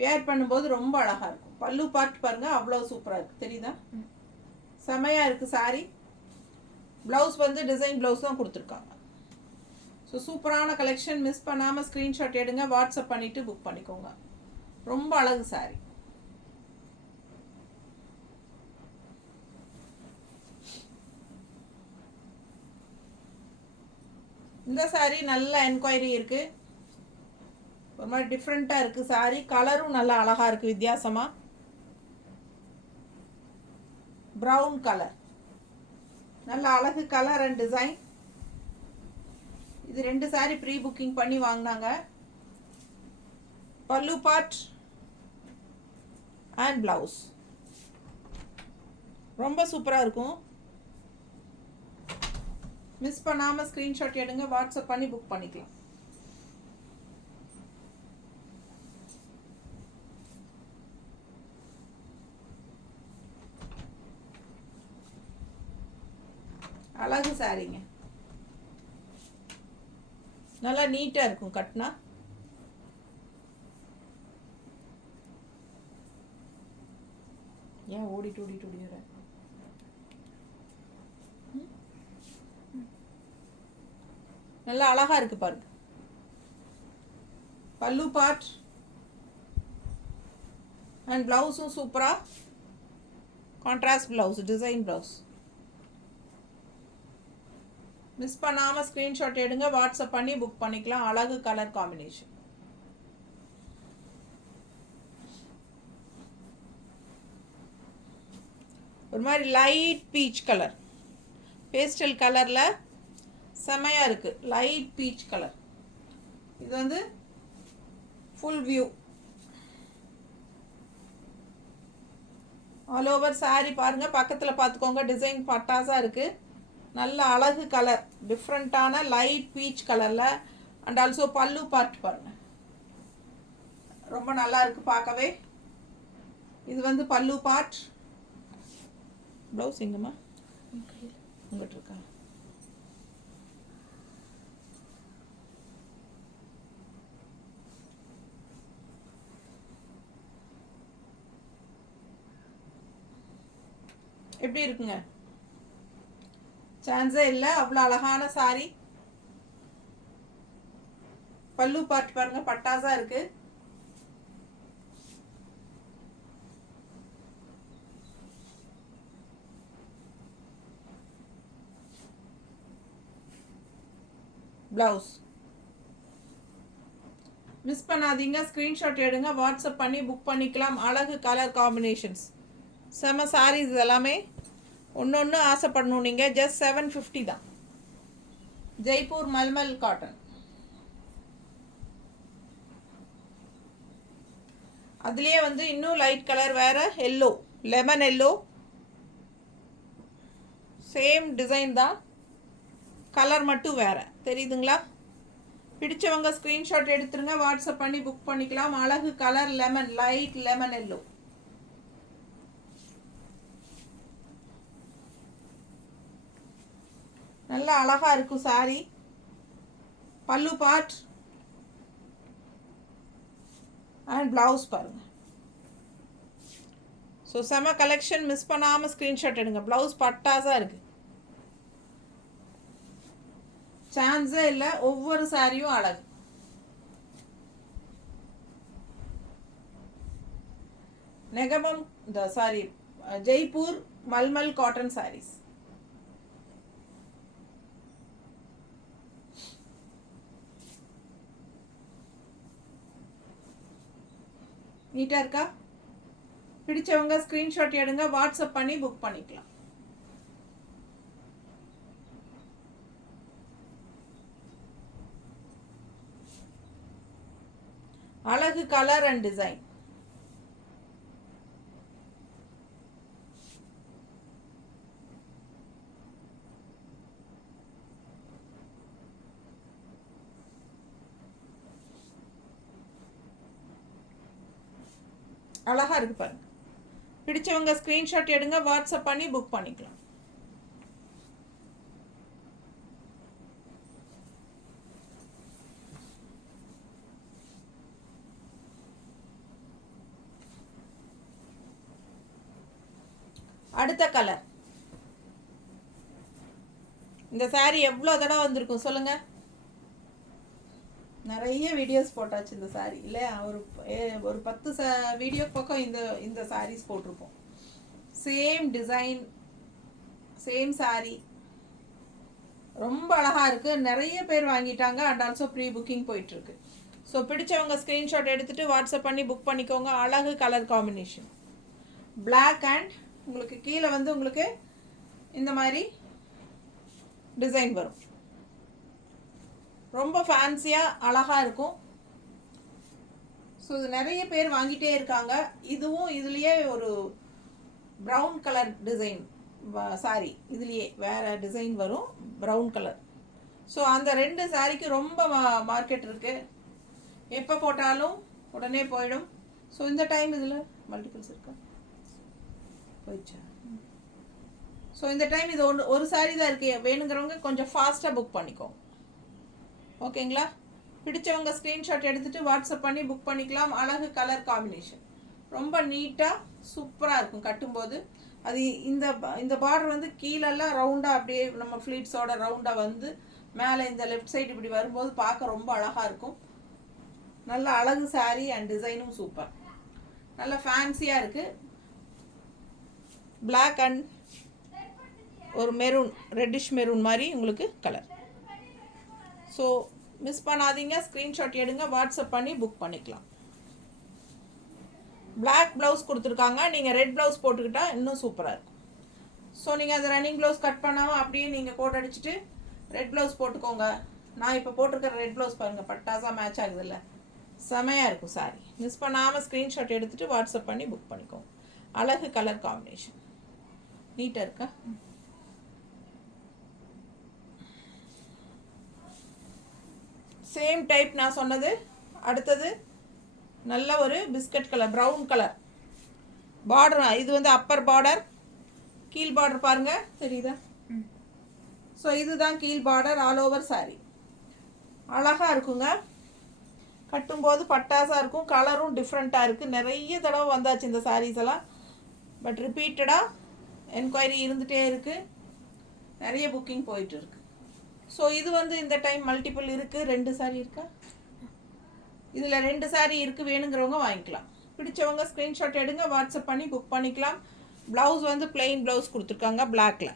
வேர் பண்ணும்போது ரொம்ப அழகாக இருக்கும். பல்லு பார்ட் பாருங்கள், அவ்வளோ சூப்பராக இருக்குது, தெரியுதா. செமையாக இருக்குது சாரீ. ப்ளவுஸ் வந்து டிசைன் ப்ளவுஸ் தான் கொடுத்துருக்காங்க. ஸோ சூப்பரான கலெக்ஷன். மிஸ் பண்ணாமல் ஸ்க்ரீன்ஷாட் எடுங்க, வாட்ஸ்அப் பண்ணிவிட்டு புக் பண்ணிக்கோங்க. ரொம்ப அழகு சாரீ. இந்த சாரீ நல்ல என்கொயரி இருக்குது. ஒரு மாதிரி டிஃப்ரெண்ட்டாக இருக்குது சாரீ. கலரும் நல்லா அழகாக இருக்குது, வித்தியாசமாக ப்ரௌன் கலர், நல்ல அழகு கலர் அண்ட் டிசைன். இது 2 சாரீ ப்ரீ புக்கிங் பண்ணி வாங்கினாங்க. பல்லு பார்ட் அண்ட் ப்ளவுஸ் ரொம்ப சூப்பராக இருக்கும். மிஸ் பண்ணாமல் ஸ்க்ரீன்ஷாட் எடுங்க, வாட்ஸ்அப் பண்ணி புக் பண்ணிக்கலாம். அழகு சாரீங்க, நல்லா நீட்டாக இருக்கும் கட்டினா. ஏன் ஓடிட்டு வர. நல்லா அழகாக இருக்குது பாருங்க. பல்லு பார்ட் அண்ட் ப்ளவுஸும் சூப்பராக contrast blouse, design blouse. Miss பண்ணாமல் ஸ்க்ரீன்ஷாட் எடுங்க, வாட்ஸ்அப் பண்ணி புக் பண்ணிக்கலாம். அழகு கலர் காம்பினேஷன். ஒரு மாதிரி லைட் பீச் கலர், பேஸ்டல் கலரில் செமையாக இருக்குது. Light peach colour. இது வந்து full view all over sari பாருங்கள். பக்கத்தில் பார்த்துக்கோங்க, டிசைன் பட்டாசாக இருக்குது. நல்ல அழகு கலர், டிஃப்ரெண்ட்டான லைட் பீச் கலரில். அண்ட் ஆல்சோ பல்லு பார்ட் பாருங்கள், ரொம்ப நல்லா இருக்குது பார்க்கவே. இது வந்து பல்லு பார்ட். ப்ளவுஸ் எங்கம்மா உங்கள்கிட்ட இருக்கா. எப்படி இருக்குங்க, சான்ஸே இல்லை, அவ்வளோ அழகான சாரீ. பல்லு பார்ட் பாருங்க, பட்டாசா இருக்கு. பிளவுஸ் மிஸ் பண்ணாதீங்க, ஸ்க்ரீன்ஷாட் எடுங்க, வாட்ஸ்அப் பண்ணி புக் பண்ணிக்கலாம். அழகு கலர் காம்பினேஷன்ஸ், செம சாரீஸ் எல்லாமே. ஒன்று ஒன்று ஆசைப்படணும் நீங்கள். ஜஸ்ட் 750 தான். ஜெய்ப்பூர் மல்மல் காட்டன். அதுலேயே வந்து இன்னும் லைட் கலர் வேறு, yellow, lemon yellow. Same design தான், கலர் மட்டும் வேறு. தெரியுதுங்களா? பிடிச்சவங்க ஸ்க்ரீன்ஷாட் எடுத்துருங்க, வாட்ஸ்அப் பண்ணி புக் பண்ணிக்கலாம். அழகு colour lemon, light lemon yellow. நல்லா அழகா இருக்கும் சாரி. பல்லு பார்ட் அண்ட் பிளவுஸ் பாருங்க. ஸோ செம கலெக்ஷன், மிஸ் பண்ணாமல் ஸ்க்ரீன்ஷாட் எடுங்க. பிளவுஸ் பட்டாஸாக இருக்கு, சான்ஸே இல்லை. ஒவ்வொரு சாரியும் அழகு. நெகமம் ஜெய்ப்பூர் மல்மல் காட்டன் சாரீஸ். நீட்டாக இருக்கா? பிடிச்சவங்க ஸ்க்ரீன்ஷாட் எடுங்க, வாட்ஸ்அப் பண்ணி புக் பண்ணிக்கலாம். அழகு கலர் அண்ட் டிசைன். அழகா இருக்கு பாருங்க. பிடிச்சவங்க ஸ்க்ரீன்ஷாட் எடுங்க, வாட்ஸ்அப் பண்ணி புக் பண்ணிக்கலாம். அடுத்த கலர். இந்த சாரி எவ்வளோ தடவை வந்திருக்கும் சொல்லுங்க? நிறைய வீடியோஸ் போட்டாச்சு இந்த சாரி இல்லையா? ஒரு 10 வீடியோ பக்கம் இந்த சாரீஸ் போட்டிருப்போம். சேம் டிசைன், சேம் சாரி, ரொம்ப அழகாக இருக்குது. நிறைய பேர் வாங்கிட்டாங்க அண்ட் ஆல்சோ ப்ரீ புக்கிங் போயிட்டுருக்கு. ஸோ பிடிச்சவங்க ஸ்க்ரீன்ஷாட் எடுத்துகிட்டு வாட்ஸ்அப் பண்ணி புக் பண்ணிக்கோங்க. அழகு கலர் காம்பினேஷன், பிளாக் அண்ட் உங்களுக்கு கீழே வந்து உங்களுக்கு இந்த மாதிரி டிசைன் வரும். ரொம்ப ஃபேன்சியாக அழகாக இருக்கும். ஸோ இது நிறைய பேர் வாங்கிட்டே இருக்காங்க. இதுவும் இதுலேயே ஒரு ப்ரௌன் கலர் டிசைன் சாரி, இதுலேயே வேறு டிசைன் வரும், ப்ரௌன் கலர். ஸோ அந்த 2 சாரிக்கு ரொம்ப மார்க்கெட் இருக்குது. எப்போ போட்டாலும் உடனே போயிடும். ஸோ இந்த டைம் இதில் மல்டிபிள்ஸ் இருக்கா போயிடுச்சா? ஸோ இந்த டைம் இது ஒரு சாரி தான் இருக்குது. வேணுங்கிறவங்க கொஞ்சம் ஃபாஸ்ட்டாக புக் பண்ணிக்கோங்க. ஓகேங்களா? பிடிச்சவங்க ஸ்க்ரீன்ஷாட் எடுத்துகிட்டு வாட்ஸ்அப் பண்ணி புக் பண்ணிக்கலாம். அழகு கலர் காம்பினேஷன், ரொம்ப நீட்டாக சூப்பராக இருக்கும் கட்டும்போது. அது இந்த பார்டர் வந்து கீழெல்லாம் ரவுண்டாக அப்படியே நம்ம ஃப்ளீட்ஸோட ரவுண்டாக வந்து மேலே இந்த லெஃப்ட் சைடு இப்படி வரும்போது பார்க்க ரொம்ப அழகாக இருக்கும். நல்ல அழகு சாரீ அண்ட் டிசைனும் சூப்பர், நல்ல ஃபேன்சியாக இருக்குது. பிளாக் அண்ட் ஒரு மெரூன், ரெட்டிஷ் மெரூன் மாதிரி உங்களுக்கு கலர். ஸோ மிஸ் பண்ணாதீங்க, ஸ்க்ரீன்ஷாட் எடுங்க, வாட்ஸ்அப் பண்ணி புக் பண்ணிக்கலாம். பிளாக் ப்ளவுஸ் கொடுத்துருக்காங்க. நீங்கள் ரெட் ப்ளவுஸ் போட்டுக்கிட்டால் இன்னும் சூப்பராக இருக்கும். ஸோ நீங்கள் அந்த ரன்னிங் ப்ளவுஸ் கட் பண்ணாமல் அப்படியே நீங்கள் கோட் அடிச்சுட்டு ரெட் ப்ளவுஸ் போட்டுக்கோங்க. நான் இப்போ போட்டிருக்கிற ரெட் ப்ளவுஸ் பாருங்கள், பட்டாசாக மேட்ச் ஆகுதுல்ல, செமையாக இருக்கும் சாரி. மிஸ் பண்ணாமல் ஸ்க்ரீன்ஷாட் எடுத்துகிட்டு வாட்ஸ்அப் பண்ணி புக் பண்ணிக்கோங்க. அழகு கலர் காம்பினேஷன், நீட்டாக இருக்கா? சேம் டைப் நான் சொன்னது. அடுத்தது நல்ல ஒரு biscuit colour, brown colour border. இது வந்து அப்பர் பார்டர், கீழ் பார்டர் பாருங்கள், தெரியுதா? ஸோ இதுதான் கீழ் பார்டர், ஆல் ஓவர் சாரி. அழகாக இருக்குங்க, கட்டும்போது பட்டாசாக இருக்கும். கலரும் டிஃப்ரெண்ட்டாக இருக்குது. நிறைய தடவை வந்தாச்சு இந்த சாரீஸ் எல்லாம், பட் ரிப்பீட்டடாக என்கொயரி இருந்துகிட்டே இருக்குது, நிறைய புக்கிங் போயிட்டு இருக்கு. ஸோ இது வந்து இந்த டைம் மல்டிபிள் இருக்குது. 2 சாரி இருக்கா? இதில் 2 saree இருக்குது, வேணுங்கிறவங்க வாங்கிக்கலாம். பிடிச்சவங்க ஸ்க்ரீன்ஷாட் எடுங்க, வாட்ஸ்அப் பண்ணி புக் பண்ணிக்கலாம். ப்ளவுஸ் வந்து plain ப்ளவுஸ் கொடுத்துருக்காங்க பிளாக்ல.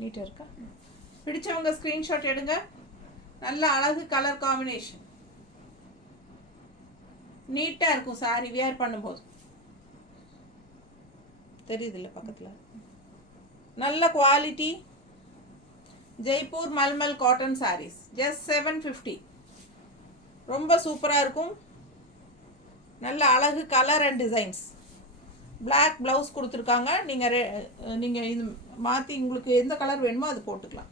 நீட்டாக இருக்கா? பிடிச்சவங்க ஸ்க்ரீன்ஷாட் எடுங்க. நல்ல அழகு கலர் காம்பினேஷன், நீட்டாக இருக்கும் சாரி வியர் பண்ணும்போது. தெரியுது இல்லை பக்கத்தில்? நல்ல quality Jaipur mulmul cotton saris, just 750. ரொம்ப சூப்பராக இருக்கும். நல்ல அழகு colour and designs. Black blouse கொடுத்துருக்காங்க. நீங்கள் இது மாற்றி உங்களுக்கு எந்த கலர் வேணுமோ அது போட்டுக்கலாம்.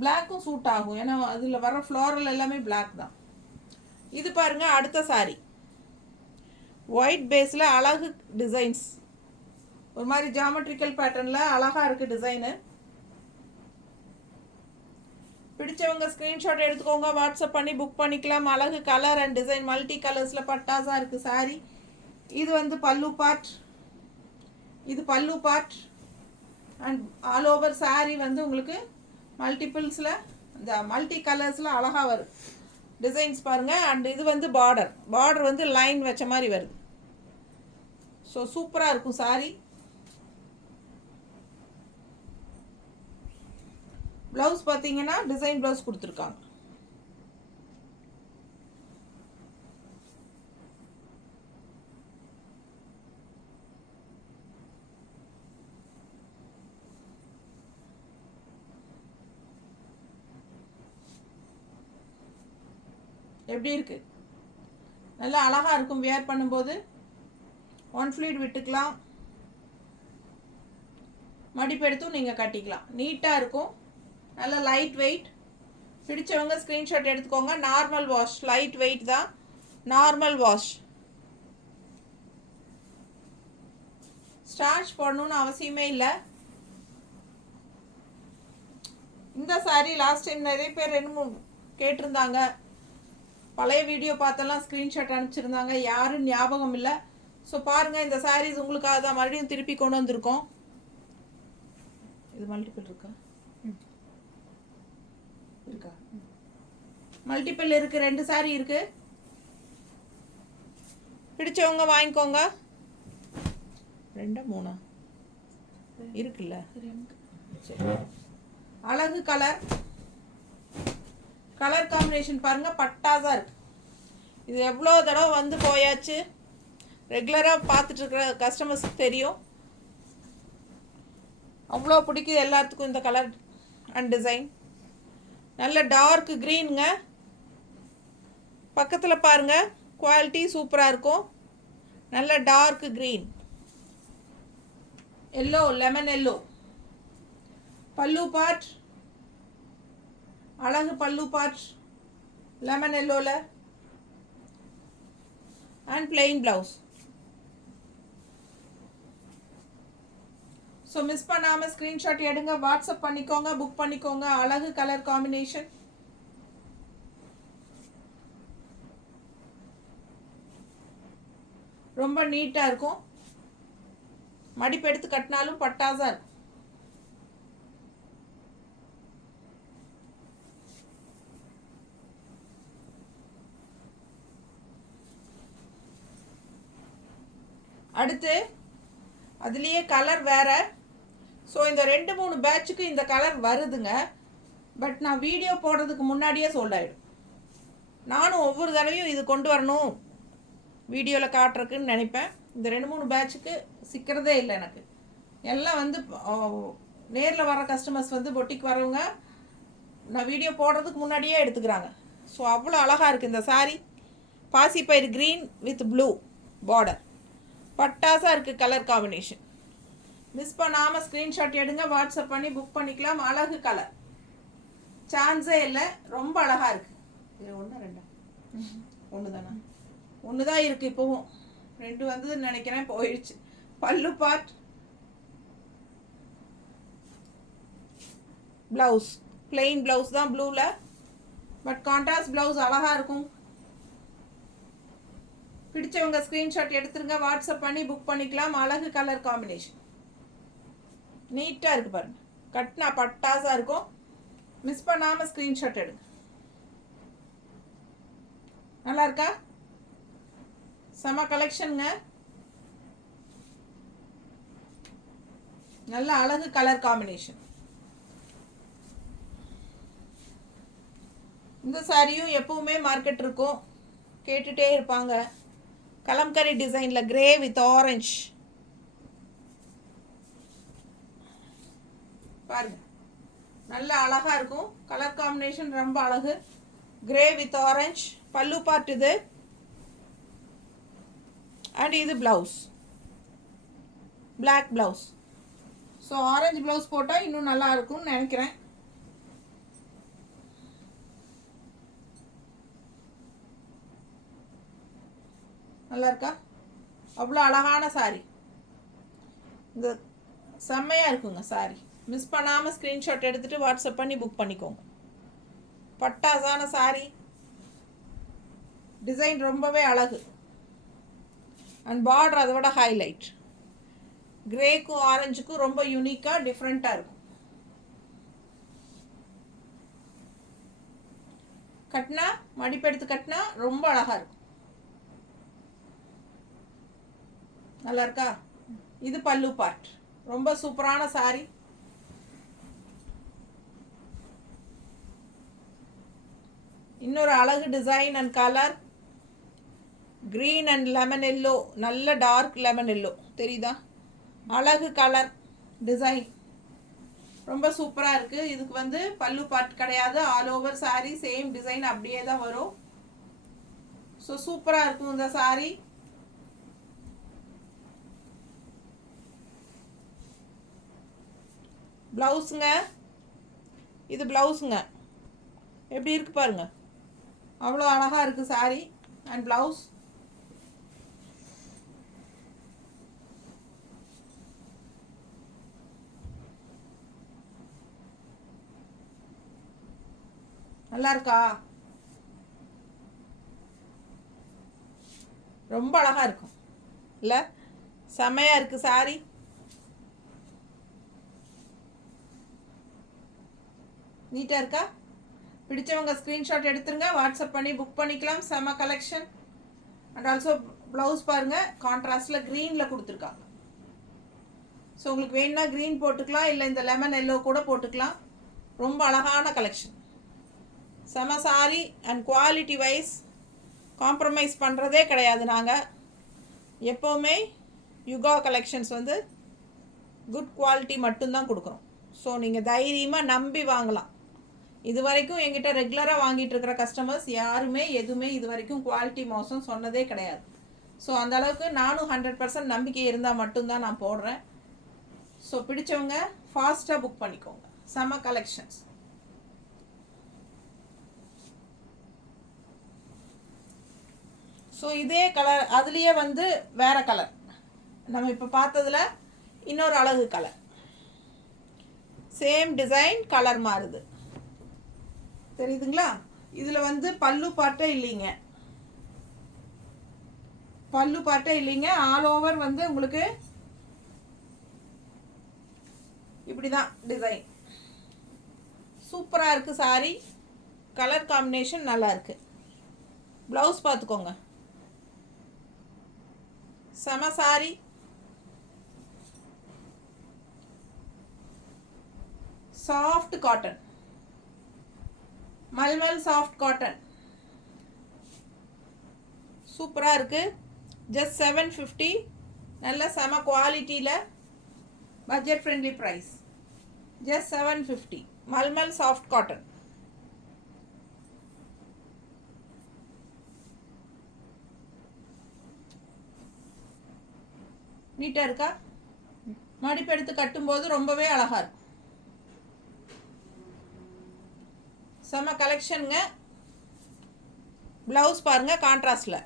பிளாக்கும் சூட் ஆகும், ஏன்னா அதில் வர ஃப்ளோரல் எல்லாமே பிளாக் தான். இது பாருங்கள், அடுத்த சாரீ ஒயிட் பேஸில் அழகு டிசைன்ஸ், ஒரு மாதிரி ஜாமெட்ரிக்கல் பேட்டர்னில் அழகாக இருக்குது டிசைனு. பிடிச்சவங்க ஸ்க்ரீன்ஷாட் எடுத்துக்கோங்க, வாட்ஸ்அப் பண்ணி புக் பண்ணிக்கலாம். அழகு கலர் அண்ட் டிசைன், மல்டி கலர்ஸில் பட்டாஸாக இருக்குது சாரீ. இது வந்து பல்லு பார்ட், இது பல்லு part and all over sari வந்து உங்களுக்கு மல்டிபிள்ஸில் இந்த மல்டி கலர்ஸில் அழகாக வரும் டிசைன்ஸ் பாருங்கள். அண்ட் இது வந்து பார்டர் வந்து லைன் வச்ச மாதிரி வருது. ஸோ சூப்பராக இருக்கும் சாரீ. ப்ளவுஸ் பார்த்தீங்கன்னா டிசைன் ப்ளவுஸ் கொடுத்துருக்காங்க. எப்படி இருக்குது? நல்லா அழகாக இருக்கும் வியர் பண்ணும்போது. 1 ஃப்ளீட் விட்டுக்கலாம், மடிப்பெடுத்தும் நீங்கள் கட்டிக்கலாம். நீட்டாக இருக்கும், நல்ல லைட் வெயிட். பிடிச்சவங்க ஸ்க்ரீன்ஷாட் எடுத்துக்கோங்க. நார்மல் வாஷ், லைட் வெயிட் தான், நார்மல் வாஷ். ஸ்டார்ச் போடணும்னு அவசியமே இல்லை. இந்த சாரீ லாஸ்ட் டைம் நிறைய பேர் 2-3 கேட்டிருந்தாங்க. பழைய வீடியோ பார்த்தெல்லாம் ஸ்க்ரீன்ஷாட் அனுப்பிச்சிருந்தாங்க, யாரும் ஞாபகம் இல்லை. ஸோ பாருங்கள், இந்த சாரீஸ் உங்களுக்காக தான் மறுபடியும் திருப்பி கொண்டு வந்திருக்கோம். இது மல்டிபிள் இருக்கா? இருக்கா? மல்டிபிள் இருக்குது, 2 சாரீ இருக்குது. பிடிச்சவங்க வாங்கிக்கோங்க. 2 3 இருக்குல்ல? சரி. அழகு கலர் காம்பினேஷன் பாருங்கள், பட்டாஸாக இருக்குது. இது எவ்வளோ தடவை வந்து போயாச்சு, ரெகுலராக பார்த்துட்ருக்கிற கஸ்டமர்ஸுக்கு தெரியும். அவ்வளோ பிடிக்குது எல்லாத்துக்கும் இந்த கலர் அண்ட் டிசைன். நல்ல டார்க் க்ரீனுங்க. பக்கத்தில் பாருங்கள், குவாலிட்டி சூப்பராக இருக்கும். நல்ல dark green, yellow, lemon yellow. Pallu part, அழகு பல்லு பார்ட் லெமன் எல்லோவில் and plain blouse. So miss பண்ணாமல் ஸ்க்ரீன்ஷாட் எடுங்க, வாட்ஸ்அப் பண்ணிக்கோங்க, புக் பண்ணிக்கோங்க. அழகு கலர் காம்பினேஷன். ரொம்ப நீட்டாக இருக்கும், மடிப்பு எடுத்து கட்டினாலும் பட்டாஸாக இருக்கும். அடுத்து அதுலேயே கலர் வேறு. ஸோ இந்த 2-3 பேட்சுக்கு இந்த கலர் வருதுங்க. பட் நான் வீடியோ போடுறதுக்கு முன்னாடியே சோல்ட் ஆகிடும். நானும் ஒவ்வொரு தடவையும் இது கொண்டு வரணும் வீடியோவில் காட்டுறதுக்குன்னு நினைப்பேன். இந்த 2-3 பேட்சுக்கு சிக்கிறதே இல்லை எனக்கு. எல்லாம் வந்து நேரில் வர கஸ்டமர்ஸ் வந்து பொட்டிக்கு வரவங்க நான் வீடியோ போடுறதுக்கு முன்னாடியே எடுத்துக்கிறாங்க. ஸோ அவ்வளோ அழகாக இருக்குது இந்த சாரீ. பாசிப்பயிறு க்ரீன் வித் ப்ளூ பார்டர், பட்டாஸாக இருக்குது கலர் காம்பினேஷன். மிஸ் பண்ணாமல் ஸ்க்ரீன்ஷாட் எடுங்க, வாட்ஸ்அப் பண்ணி புக் பண்ணிக்கலாம். அழகு கலர், சான்ஸே இல்லை, ரொம்ப அழகாக இருக்குது. இது 1 2 1 தானே? 1 தான் இருக்குது இப்போவும். 2 வந்ததுன்னு நினைக்கிறேன், போயிடுச்சு. பல்லு பார்ட், ப்ளவுஸ் பிளெயின் ப்ளவுஸ் தான் ப்ளூவில். பட் கான்ட்ராஸ்ட் ப்ளவுஸ் அழகாக இருக்கும். பிடிச்சவங்க ஸ்க்ரீன்ஷாட் எடுத்துருங்க, வாட்ஸ்அப் பண்ணி புக் பண்ணிக்கலாம். அழகு கலர் காம்பினேஷன், நீட்டாக இருக்குது பாருங்கள். கட்டினா பட்டாசாக இருக்கும். மிஸ் பண்ணாமல் ஸ்க்ரீன்ஷாட் எடுங்க. நல்லா இருக்கா? செம கலெக்ஷனுங்க. நல்ல அழகு கலர் காம்பினேஷன். இந்த சாரியும் எப்பவுமே மார்க்கெட் இருக்கும், கேட்டுகிட்டே இருப்பாங்க. கலம்கரி டிசைனில் கிரே வித் ஆரஞ்ச் பாருங்க, நல்ல அழகாக இருக்கும். கலர் காம்பினேஷன் ரொம்ப அழகு. Grey with orange pallu part இது. அண்ட் இது blouse, black blouse. So orange blouse போட்டால் இன்னும் நல்லா இருக்கும்னு நினைக்கிறேன். நல்லா இருக்கா? அவ்வளோ அழகான சாரி. இந்த செம்மையாக இருக்குங்க சாரி. மிஸ் பண்ணாமல் ஸ்க்ரீன்ஷாட் எடுத்துகிட்டு வாட்ஸ்அப் பண்ணி புக் பண்ணிக்கோங்க. பட்டாசான சாரி, டிசைன் ரொம்பவே அழகு. அண்ட் பார்டர் அதை விட ஹைலைட். கிரேக்கும் ஆரஞ்சுக்கும் ரொம்ப யூனிக்காக டிஃப்ரெண்ட்டாக இருக்கும். கட்டினா மடிப்பெடுத்து கட்டினா ரொம்ப அழகாக இருக்கும். நல்லா இருக்கா? இது பல்லு பார்ட். ரொம்ப சூப்பரான சாரி. இன்னொரு அழகு design and colour. Green and lemon yellow, நல்ல டார்க் லெமன் எல்லோ தெரியுதா? அழகு கலர் டிசைன் ரொம்ப சூப்பராக இருக்குது. இதுக்கு வந்து பல்லு பார்ட் கிடையாது, all over sorry same design அப்படியே தான் வரும். ஸோ சூப்பராக இருக்கும் இந்த சாரி. ப்ளவுஸுங்க, இது ப்ளவுஸுங்க. எப்படி இருக்கு பாருங்க, அவ்வளோ அழகாக இருக்குது சாரி அண்ட் ப்ளவுஸ். நல்லா இருக்கா? ரொம்ப அழகாக இருக்கும் இல்லை? செம்மையாக இருக்குது சாரி. நீட்டாக இருக்கா? பிடிச்சவங்க ஸ்க்ரீன்ஷாட் எடுத்துருங்க, வாட்ஸ்அப் பண்ணி புக் பண்ணிக்கலாம். செம கலெக்ஷன். அண்ட் ஆல்சோ ப்ளவுஸ் பாருங்கள், கான்ட்ராஸ்டில் க்ரீனில் கொடுத்துருக்காங்க. ஸோ உங்களுக்கு வேணுன்னா க்ரீன் போட்டுக்கலாம், இல்லை இந்த லெமன் எல்லோ கூட போட்டுக்கலாம். ரொம்ப அழகான கலெக்ஷன். செம sari and quality wise compromise பண்ணுறதே கிடையாது. நாங்கள் எப்போவுமே யுகா கலெக்ஷன்ஸ் வந்து குட் குவாலிட்டி மட்டும்தான் கொடுக்குறோம். ஸோ நீங்கள் தைரியமாக நம்பி வாங்கலாம். இது வரைக்கும் எங்கிட்ட ரெகுலராக வாங்கிட்டு இருக்கிற கஸ்டமர்ஸ் யாருமே எதுவுமே இது வரைக்கும் குவாலிட்டி மோசம் சொன்னதே கிடையாது. ஸோ அந்தளவுக்கு நானும் 100% நம்பிக்கை இருந்தால் மட்டும்தான் நான் போடுறேன். ஸோ பிடிச்சவங்க ஃபாஸ்ட்டாக புக் பண்ணிக்கோங்க. செம கலெக்ஷன்ஸ். ஸோ இதே கலர் அதுலேயே வந்து வேறு கலர், நம்ம இப்போ பார்த்ததில் இன்னொரு அழகு கலர். சேம் டிசைன், கலர் மாறுது தெரியுதுங்களா? இதில் வந்து பல்லு பார்ட்டே இல்லைங்க, பல்லு பார்ட்டே இல்லைங்க. ஆல் ஓவர் வந்து உங்களுக்கு இப்படி தான் டிசைன். சூப்பராக இருக்குது சாரி. கலர் காம்பினேஷன் நல்லா இருக்குது. ப்ளவுஸ் பார்த்துக்கோங்க, செம sari. Soft cotton, mulmul soft cotton சூப்பராக இருக்குது. ஜஸ்ட் 750. நல்ல செம குவாலிட்டியில் budget friendly price. Just 750. Mulmul soft cotton. நீட்டாக இருக்கா? மடிப்பு எடுத்து கட்டும்போது ரொம்பவே அழகாக இருக்கும். செம கலெக்ஷனுங்க. ப்ளவுஸ் பாருங்கள் கான்ட்ராஸ்டில்.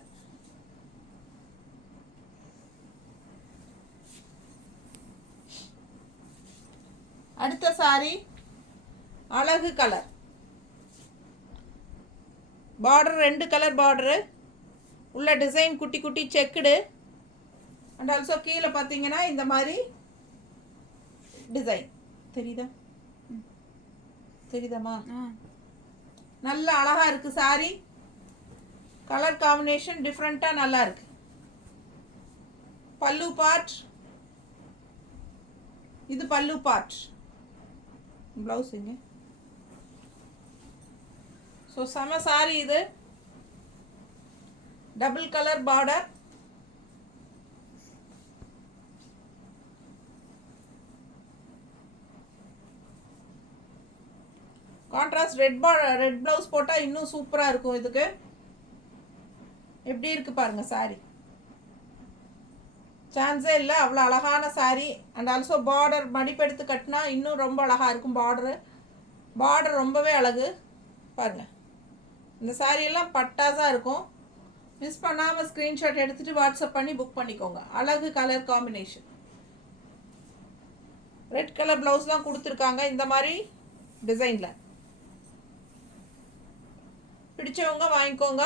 அடுத்த சாரி அழகு கலர். Border 2 colour border. உள்ள டிசைன் குட்டி குட்டி செக்குடு. அண்ட் ஆல்சோ கீழே பார்த்தீங்கன்னா இந்த மாதிரி டிசைன் தெரியுதாம்மா? நல்ல அழகா இருக்கு சாரி. கலர் காம்பினேஷன் டிஃப்ரெண்ட்டாக நல்லா இருக்கு. பல்லு பார்ட், இது பல்லு பார்ட். ப்ளவுஸ் இங்க. ஸோ செம சாரி இது. Double colour border. Contrast red blouse போட்டால் இன்னும் சூப்பராக இருக்கும். இதுக்கு எப்படி இருக்கு பாருங்க சாரி. சான்ஸே இல்லை, அவ்வளோ அழகான சாரி. அண்ட் ஆல்சோ பார்டர் மடிப்பெடுத்து கட்டினா இன்னும் ரொம்ப அழகாக இருக்கும். பார்டர் ரொம்பவே அழகு பாருங்க. இந்த சாரியெல்லாம் பட்டாஸாக இருக்கும். மிஸ் பண்ணாமல் ஸ்க்ரீன்ஷாட் எடுத்துகிட்டு வாட்ஸ்அப் பண்ணி புக் பண்ணிக்கோங்க. அழகு colour combination. Red colour blouse தான் கொடுத்துருக்காங்க இந்த மாதிரி டிசைனில். பிடிச்சவங்க வாங்கிக்கோங்க.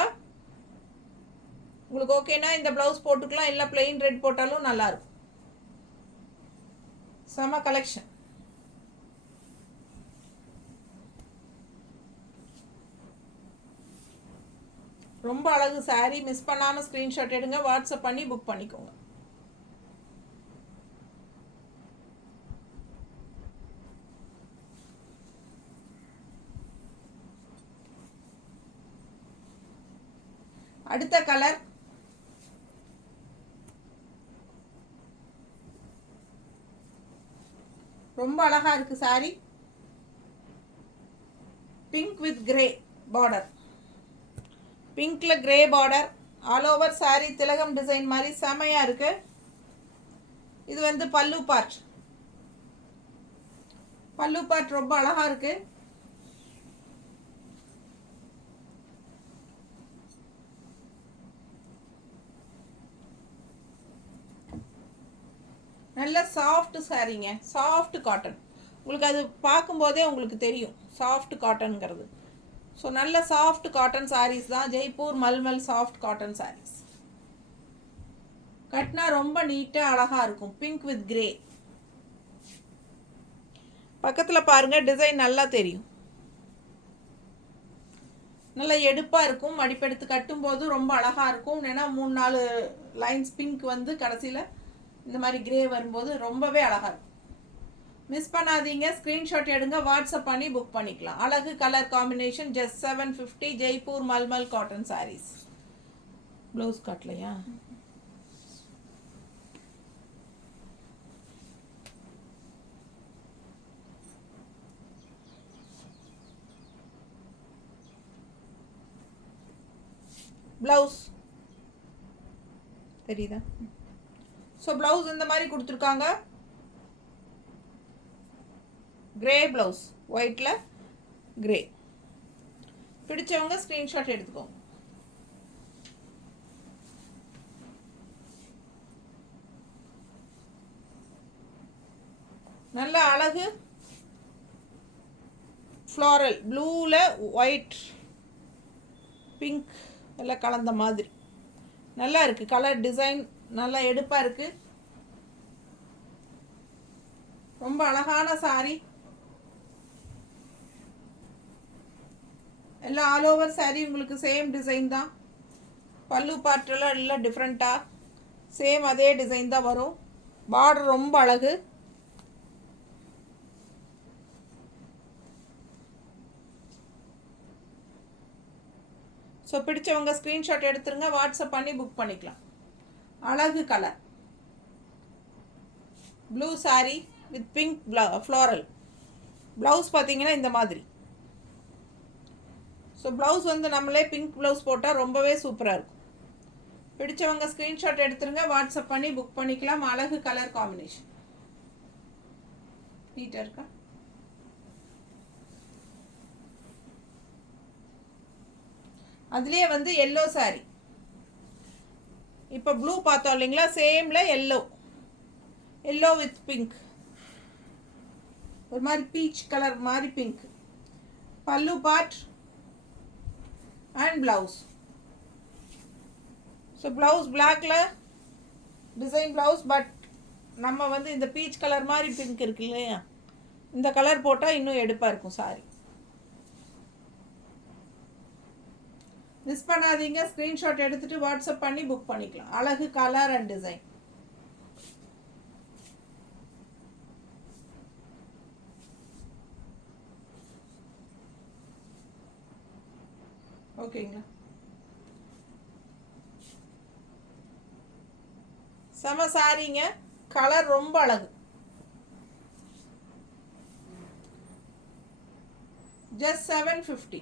உங்களுக்கு ஓகேனா இந்த ப்ளவுஸ் போட்டுக்கலாம், இல்லை பிளெயின் ரெட் போட்டாலும் நல்லாயிருக்கும். செம கலெக்ஷன். ரொம்ப அழகு சாரி. மிஸ் பண்ணாமல் ஸ்க்ரீன்ஷாட் எடுங்க, வாட்ஸ்அப் பண்ணி புக் பண்ணிக்கோங்க. அடுத்த கலர் ரொம்ப அழகா இருக்கு sari. Pink with grey border. பிங்க்ல grey border. All over sari திலகம் டிசைன் மாதிரி செமையா இருக்கு. இது வந்து பல்லு பார்ட். பல்லு பார்ட் ரொம்ப அழகா இருக்கு. நல்ல சாஃப்ட் சாரீங்க, சாஃப்ட் காட்டன். உங்களுக்கு அது பார்க்கும்போதே உங்களுக்கு தெரியும் சாஃப்ட் காட்டன்ங்கிறது. ஸோ நல்ல சாஃப்ட் காட்டன் சாரீஸ் தான். Jaipur mulmul soft cotton saris. கட்டினா ரொம்ப நீட்டாக அழகாக இருக்கும். Pink with grey. பக்கத்தில் பாருங்கள் டிசைன் நல்லா தெரியும். நல்லா எடுப்பாக இருக்கும். மடிப்பெடுத்து கட்டும்போது ரொம்ப அழகாக இருக்கும். ஏன்னா 3-4 லைன்ஸ் பிங்க் வந்து கடைசியில் இந்த மாதிரி கிரே வரும்போது ரொம்பவே அழகாக இருக்கும். மிஸ் பண்ணாதீங்க, ஸ்க்ரீன்ஷாட் எடுங்க, வாட்ஸ்அப் பண்ணி புக் பண்ணிக்கலாம். அழகு colour combination. Just 750. Jaipur mulmul cotton saris. Blouse காட்டலையா? ப்ளவுஸ் தெரியுதா? ஸோ ப்ளவுஸ் இந்த மாதிரி கொடுத்துருக்காங்க. கிரே ப்ளவுஸ், ஒயிட்டில் கிரே. பிடிச்சவங்க ஸ்க்ரீன்ஷாட் எடுத்துக்கோங்க. நல்ல அழகு ஃப்ளாரல் ப்ளூவில் ஒயிட் பிங்க் எல்லாம் கலந்த மாதிரி நல்லா இருக்குது. கலர் டிசைன் நல்லா எடுப்பாக இருக்குது. ரொம்ப அழகான சாரி. எல்லாம் ஆல் ஓவர் சாரி உங்களுக்கு சேம் டிசைன் தான். பல்லு பார்ட்டெல்லாம் எல்லாம் டிஃப்ரெண்ட்டாக சேம் அதே டிசைன் தான் வரும். பார்டர் ரொம்ப அழகு. ஸோ பிடிச்சவங்க ஸ்க்ரீன்ஷாட் எடுத்துருங்க, வாட்ஸ்அப் பண்ணி புக் பண்ணிக்கலாம். அழகு colour blue sorry with pink floral. Blouse பார்த்தீங்கன்னா இந்த மாதிரி. ஸோ ப்ளவுஸ் வந்து நம்மளே பிங்க் ப்ளவுஸ் போட்டால் ரொம்பவே சூப்பராக இருக்கும். பிடிச்சவங்க ஸ்க்ரீன்ஷாட் எடுத்துருங்க, வாட்ஸ்அப் பண்ணி புக் பண்ணிக்கலாம். அழகு கலர் காம்பினேஷன். நீட்டாக இருக்கா? அதுலேயே வந்து எல்லோ சாரி. இப்போ ப்ளூ பார்த்தோம் இல்லைங்களா, சேமில் எல்லோ வித் பிங்க். ஒரு மாதிரி பீச் கலர் மாதிரி பிங்க். பல்லு part and blouse. So blouse பிளாக்ல டிசைன் ப்ளவுஸ், பட் நம்ம வந்து இந்த பீச் கலர் மாதிரி பிங்க் இருக்கு இல்லையா, இந்த கலர் போட்டால் இன்னும் எடுப்பாக இருக்கும் சாரி. மிஸ் பண்ணாதீங்க, ஸ்க்ரீன்ஷாட் எடுத்துகிட்டு வாட்ஸ்அப் பண்ணி புக் பண்ணிக்கலாம். அழகு கலர் அண்ட் டிசைன். ஓகேங்களா, செம சாரிங்க, கலர் ரொம்ப அழகு. ஜஸ்ட் 750.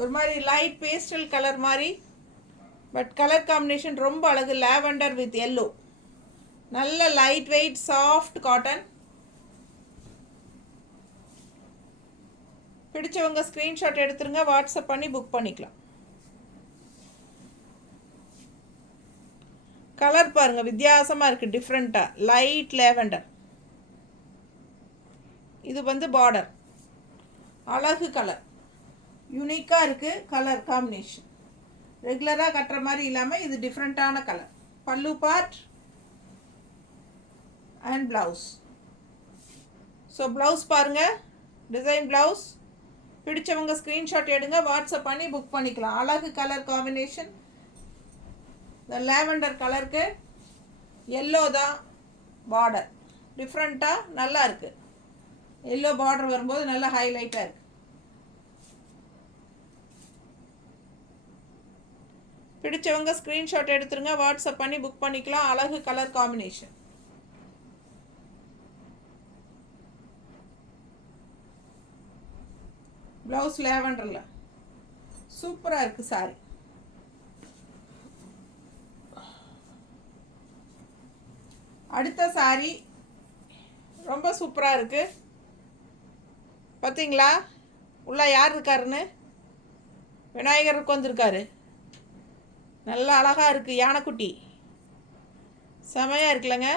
ஒரு மாதிரி லைட் பேஸ்டல் கலர் மாதிரி, பட் கலர் காம்பினேஷன் ரொம்ப அழகு. லாவெண்டர் வித் எல்லோ, நல்ல லைட் வெயிட் சாஃப்ட் காட்டன். பிடிச்சவங்க ஸ்க்ரீன்ஷாட் எடுத்துருங்க, வாட்ஸ்அப் பண்ணி புக் பண்ணிக்கலாம். கலர் பாருங்கள், வித்தியாசமாக இருக்குது, டிஃப்ரெண்ட்டாக லைட் லேவெண்டர். இது வந்து பார்டர், அழகு கலர், யூனிக்காக இருக்குது கலர் காம்பினேஷன். ரெகுலராக கட்டுற மாதிரி இல்லாமல் இது டிஃப்ரெண்ட்டான கலர். பல்லு part and blouse. So blouse பாருங்கள், டிசைன் ப்ளவுஸ். பிடிச்சவங்க ஸ்க்ரீன்ஷாட் எடுங்க, வாட்ஸ்அப் பண்ணி புக் பண்ணிக்கலாம். அழகு கலர் காம்பினேஷன். இந்த லேவெண்டர் கலருக்கு எல்லோ தான் பார்டர், டிஃப்ரெண்ட்டாக நல்லா இருக்குது. எல்லோ பார்டர் வரும்போது நல்லா ஹைலைட்டாக இருக்குது. பிடிச்சவங்க ஸ்க்ரீன்ஷாட் எடுத்துருங்க, வாட்ஸ்அப் பண்ணி புக் பண்ணிக்கலாம். அழகு கலர் காம்பினேஷன். ப்ளவுஸ் லேவெண்டரில் சூப்பராக இருக்குது சாரி. அடுத்த சாரி ரொம்ப சூப்பராக இருக்குது. பார்த்தீங்களா உள்ள யார் இருக்காருன்னு? விநாயகர் உட்காந்துருக்காரு, நல்லா அழகாக இருக்குது. யானைக்குட்டி செமையாக இருக்குல்லங்க.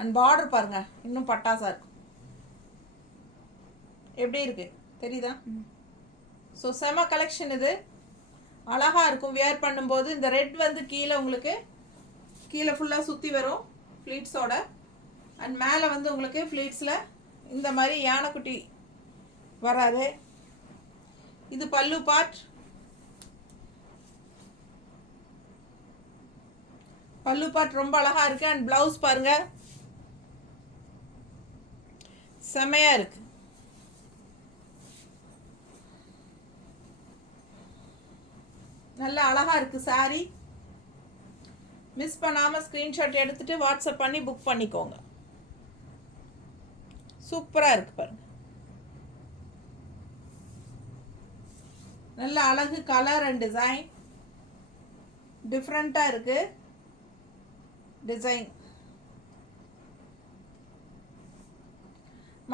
அண்ட் பார்டர் பாருங்கள், இன்னும் பட்டாசாக இருக்கும். எப்படி இருக்குது தெரியுதா? ஸோ செம கலெக்ஷன் இது, அழகாக இருக்கும் வியர் பண்ணும்போது. இந்த ரெட் வந்து கீழே உங்களுக்கு கீழே ஃபுல்லாக சுற்றி வரும் ஃப்ளீட்ஸோட. அண்ட் மேலே வந்து உங்களுக்கு ஃப்ளீட்ஸில் இந்த மாதிரி யானைக்குட்டி வராது. இது பல்லு பார்ட். பல்லு பார்ட் ரொம்ப அழகாக இருக்குது. அண்ட் ப்ளவுஸ் பாருங்கள், செமையாக இருக்குது. நல்லா அழகாக இருக்குது சாரி. மிஸ் பண்ணாமல் ஸ்க்ரீன்ஷாட் எடுத்துகிட்டு வாட்ஸ்அப் பண்ணி புக் பண்ணிக்கோங்க. சூப்பராக இருக்குது பாருங்கள், நல்ல அழகு கலர் அண்ட் டிசைன், டிஃப்ரெண்ட்டாக இருக்குது டிசைன்.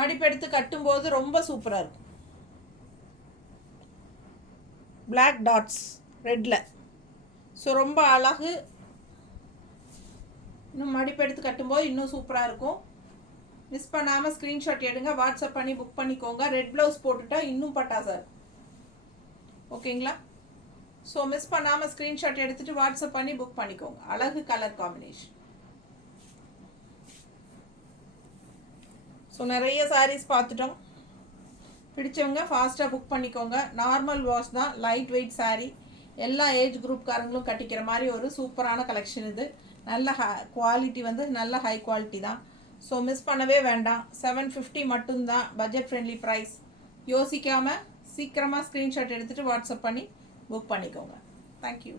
மடிப்பெடுத்து கட்டும்போது ரொம்ப சூப்பராக இருக்கும். பிளாக் டாட்ஸ் ரெட்டில், ஸோ ரொம்ப அழகு. இன்னும் மடிப்பெடுத்து கட்டும்போது இன்னும் சூப்பராக இருக்கும். மிஸ் பண்ணாமல் ஸ்க்ரீன்ஷாட் எடுங்க, வாட்ஸ்அப் பண்ணி புக் பண்ணிக்கோங்க. ரெட் ப்ளவுஸ் போட்டுட்டா இன்னும் பட்டாசாக இருக்கும். ஓகேங்களா? ஸோ மிஸ் பண்ணாமல் ஸ்க்ரீன்ஷாட் எடுத்துகிட்டு வாட்ஸ்அப் பண்ணி புக் பண்ணிக்கோங்க. அழகு கலர் காம்பினேஷன். ஸோ நிறைய சாரீஸ் பார்த்துட்டோம். பிடிச்சவங்க ஃபாஸ்ட்டாக புக் பண்ணிக்கோங்க. நார்மல் வாஷ் தான், லைட் வெயிட் சாரீ, எல்லா ஏஜ் குரூப்காரங்களும் கட்டிக்கிற மாதிரி ஒரு சூப்பரான கலெக்ஷன் இது. நல்ல குவாலிட்டி வந்து நல்ல ஹை குவாலிட்டி தான். ஸோ மிஸ் பண்ணவே வேண்டாம். 750 மட்டும்தான், பட்ஜெட் ஃப்ரெண்ட்லி ப்ரைஸ். யோசிக்காமல் சீக்கிரமாக ஸ்க்ரீன்ஷாட் எடுத்துகிட்டு வாட்ஸ்அப் பண்ணி புக் பண்ணிக்கோங்க. தேங்க்யூ.